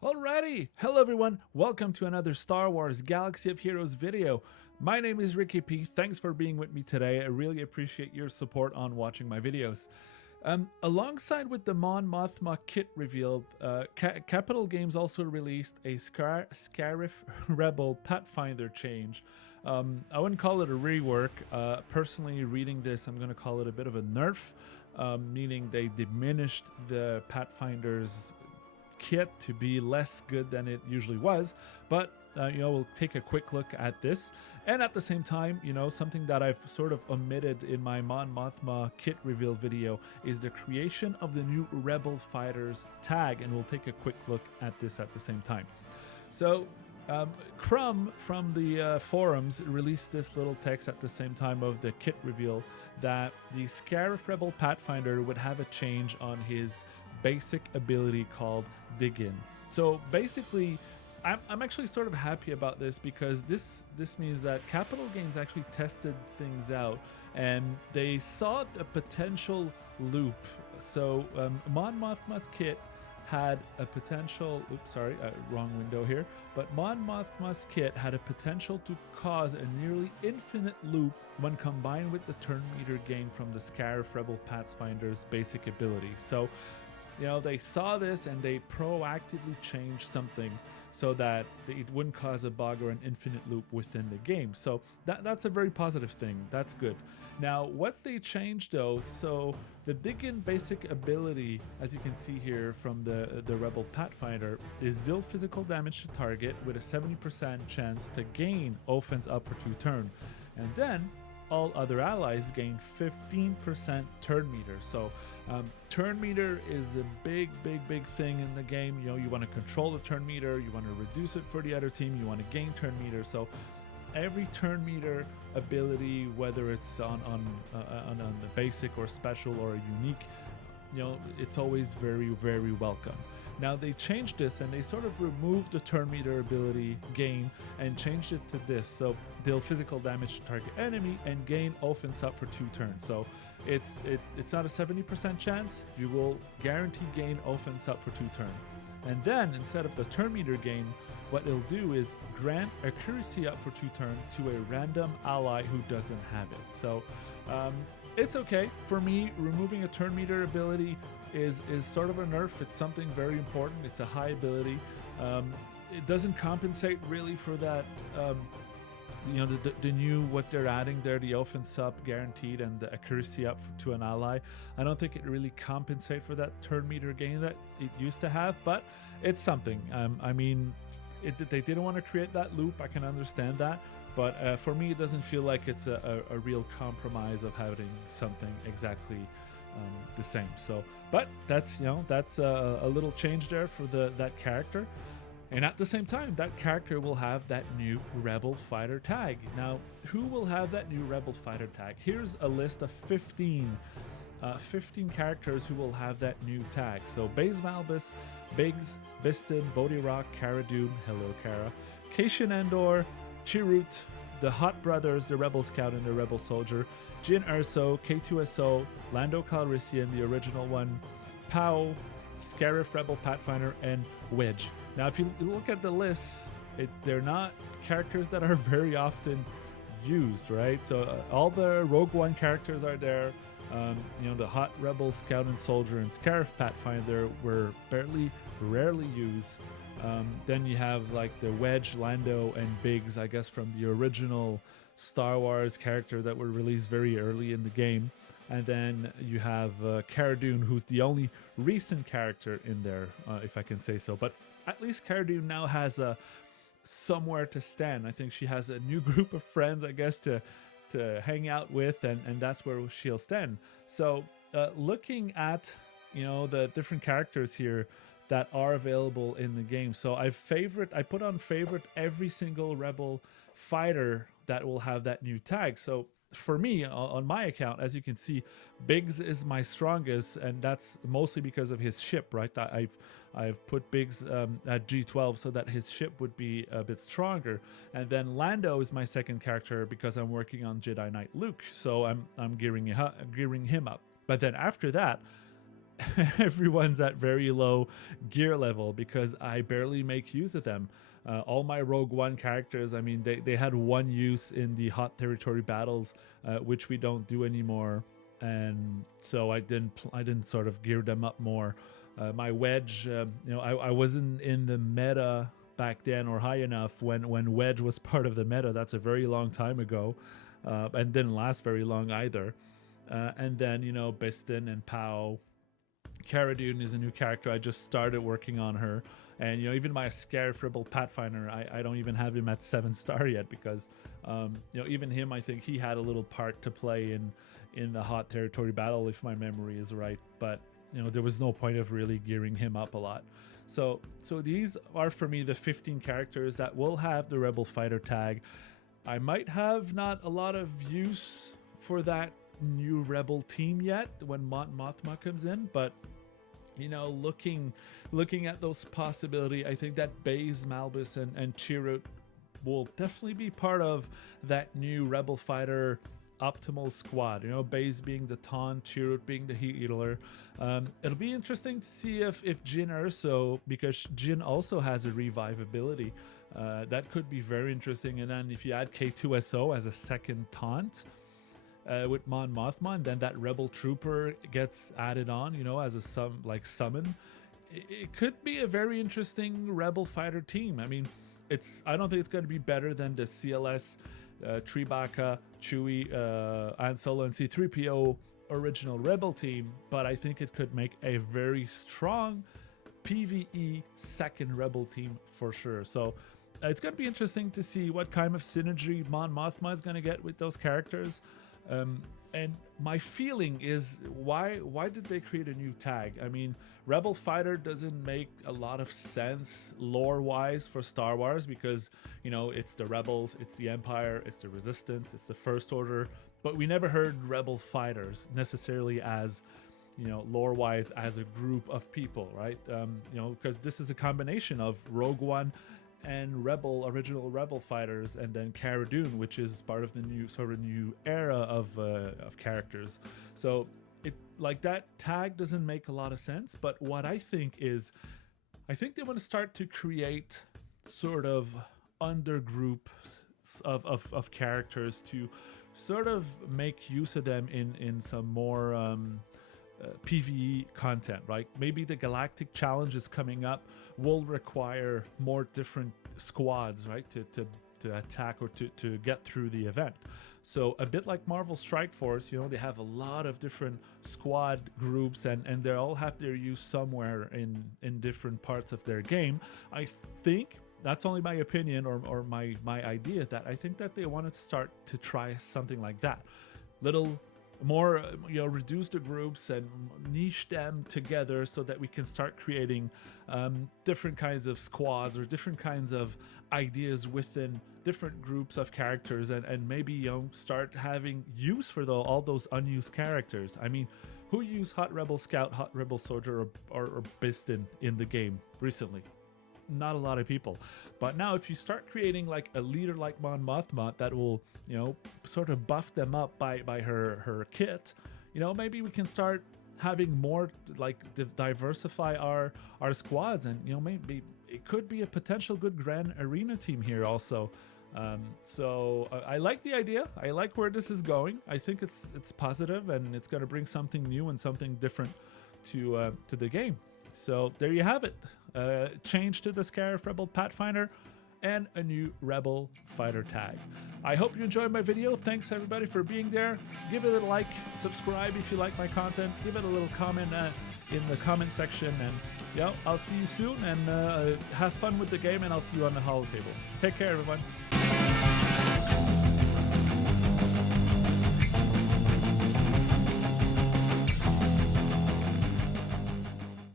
Alrighty, hello everyone, welcome to another Star Wars Galaxy of Heroes video. My name is Ricky P, thanks for being with me today. I really appreciate your support on watching my videos. Alongside with the Mon Mothma kit reveal, Capital Games also released a Scarif Rebel Pathfinder change. I wouldn't call it a rework. Personally, reading this, I'm going to call it a bit of a nerf, meaning they diminished the Pathfinder's kit to be less good than it usually was, but we'll take a quick look at this. And at the same time, something that I've sort of omitted in my Mon Mothma kit reveal video is the creation of the new Rebel Fighters tag, and we'll take a quick look at this at the same time. So Crumb from the forums released this little text at the same time of the kit reveal that the Scarif Rebel Pathfinder would have a change on his basic ability called Dig In. So basically, I'm actually sort of happy about this because this means that Capital Games actually tested things out and they saw a potential loop. So Mon Mothma's kit had a potential, wrong window here, but Mon Mothma's kit had a potential to cause a nearly infinite loop when combined with the turn meter gain from the Scarif Rebel Pathfinder's basic ability. So they saw this and they proactively changed something so that it wouldn't cause a bug or an infinite loop within the game. So that's a very positive thing. That's good. Now, what they changed though, so the Dig In basic ability, as you can see here from the Rebel Pathfinder, is deal physical damage to target with a 70% chance to gain offense up for 2 turns. And then all other allies gain 15% turn meter. So turn meter is a big thing in the game. You want to control the turn meter, you want to reduce it for the other team, you want to gain turn meter. So every turn meter ability, whether it's on the basic or special or a unique, it's always very welcome. Now they changed this and they sort of removed the turn meter ability gain and changed it to this. So deal physical damage to target enemy and gain offense up for 2 turns. So it's not a 70% chance. You will guarantee gain offense up for 2 turns. And then instead of the turn meter gain, what it'll do is grant accuracy up for 2 turns to a random ally who doesn't have it. So it's okay. For me, removing a turn meter ability is sort of a nerf. It's something very important. It's a high ability. It doesn't compensate really for that. The new what they're adding there, the offense up guaranteed and the accuracy up to an ally. I don't think it really compensates for that turn meter gain that it used to have, but it's something. They didn't want to create that loop. I can understand that. But for me, it doesn't feel like it's a real compromise of having something exactly the same. So, but that's a little change there for that character. And at the same time, that character will have that new Rebel Fighter tag. Now, who will have that new Rebel Fighter tag? Here's a list of 15 characters who will have that new tag. So, Baze Malbus, Biggs, Biston, Bodhi Rock, Cara Dune, hello Cara, Cassian Andor, Chirrut, the Hot Brothers, the Rebel Scout and the Rebel Soldier, Jyn Erso, K2SO, Lando Calrissian, the original one, Pow, Scarif Rebel Pathfinder, and Wedge. Now, if you look at the list, they're not characters that are very often used, right? So all the Rogue One characters are there. The Hot Rebel Scout and Soldier and Scarif Pathfinder were rarely used. Then you have like the Wedge, Lando, and Biggs, I guess, from the original Star Wars character that were released very early in the game. And then you have Cara Dune, who's the only recent character in there, if I can say so. But at least Cara Dune now has somewhere to stand. I think she has a new group of friends, I guess, to hang out with, and that's where she'll stand. So looking at the different characters here that are available in the game. So I put on favorite every single Rebel fighter that will have that new tag. So for me on my account, as you can see, Biggs is my strongest, and that's mostly because of his ship, right? I've put Biggs at G12 so that his ship would be a bit stronger, and then Lando is my second character because I'm working on Jedi Knight Luke, so I'm gearing him up. But then after that, everyone's at very low gear level because I barely make use of them. All my Rogue One characters, I mean, they had one use in the hot territory battles, which we don't do anymore, and so I didn't sort of gear them up more. My Wedge, I wasn't in the meta back then or high enough when Wedge was part of the meta. That's a very long time ago, and didn't last very long either. And then Biston and Pow. Cara Dune is a new character. I just started working on her, and even my Scarif Rebel Pathfinder, I don't even have him at 7-star yet because even him, I think he had a little part to play in the hot territory battle, if my memory is right, but there was no point of really gearing him up a lot. So these are for me the 15 characters that will have the Rebel Fighter tag. I might have not a lot of use for that new Rebel team yet when Mon Mothma comes in, but looking at those possibilities, I think that Baze, Malbus, and Chirrut will definitely be part of that new Rebel Fighter optimal squad. Baze being the Taunt, Chirrut being the Heat Eater. It'll be interesting to see if Jyn Erso, because Jyn also has a revive ability, that could be very interesting. And then if you add K2SO as a second Taunt, with Mon Mothma, and then that Rebel Trooper gets added on, as a summon. It could be a very interesting Rebel Fighter team. I mean, I don't think it's going to be better than the CLS, Chewbacca, Chewie, Han Solo, and C-3PO original Rebel team, but I think it could make a very strong PvE second Rebel team for sure. So it's going to be interesting to see what kind of synergy Mon Mothma is going to get with those characters. And my feeling is, why did they create a new tag? I mean, Rebel Fighter doesn't make a lot of sense lore-wise for Star Wars because, it's the Rebels, it's the Empire, it's the Resistance, it's the First Order, but we never heard Rebel Fighters necessarily as, lore-wise as a group of people, right? Because this is a combination of Rogue One and original Rebel Fighters, and then Cara Dune, which is part of the new era of characters. So that tag doesn't make a lot of sense. But what I think they want to start to create sort of undergroups of characters to sort of make use of them in some more PvE content, right? Maybe the Galactic Challenge is coming up, will require more different squads, right, to attack or to get through the event. So a bit like Marvel Strike Force, they have a lot of different squad groups, and they all have their use somewhere in different parts of their game. I think that's only my opinion or my idea, that I think that they wanted to start to try something like that. Little more, reduce the groups and niche them together so that we can start creating different kinds of squads or different kinds of ideas within different groups of characters, and maybe start having use for all those unused characters. I mean, who used Hot Rebel Scout, Hot Rebel Soldier, or Biston in the game recently? Not a lot of people. But now if you start creating like a leader like Mon Mothma that will sort of buff them up by her kit, maybe we can start having more, like, diversify our squads, and maybe it could be a potential good Grand Arena team here also. So I like the idea. I like where this is going. I think it's positive, and it's going to bring something new and something different to the game. So there you have it. Change to the Scarif Rebel Pathfinder and a new Rebel Fighter tag. I hope you enjoyed my video. Thanks everybody for being there. Give it a like, subscribe if you like my content. Give it a little comment in the comment section, and I'll see you soon, and have fun with the game, and I'll see you on the holo tables. Take care, everyone.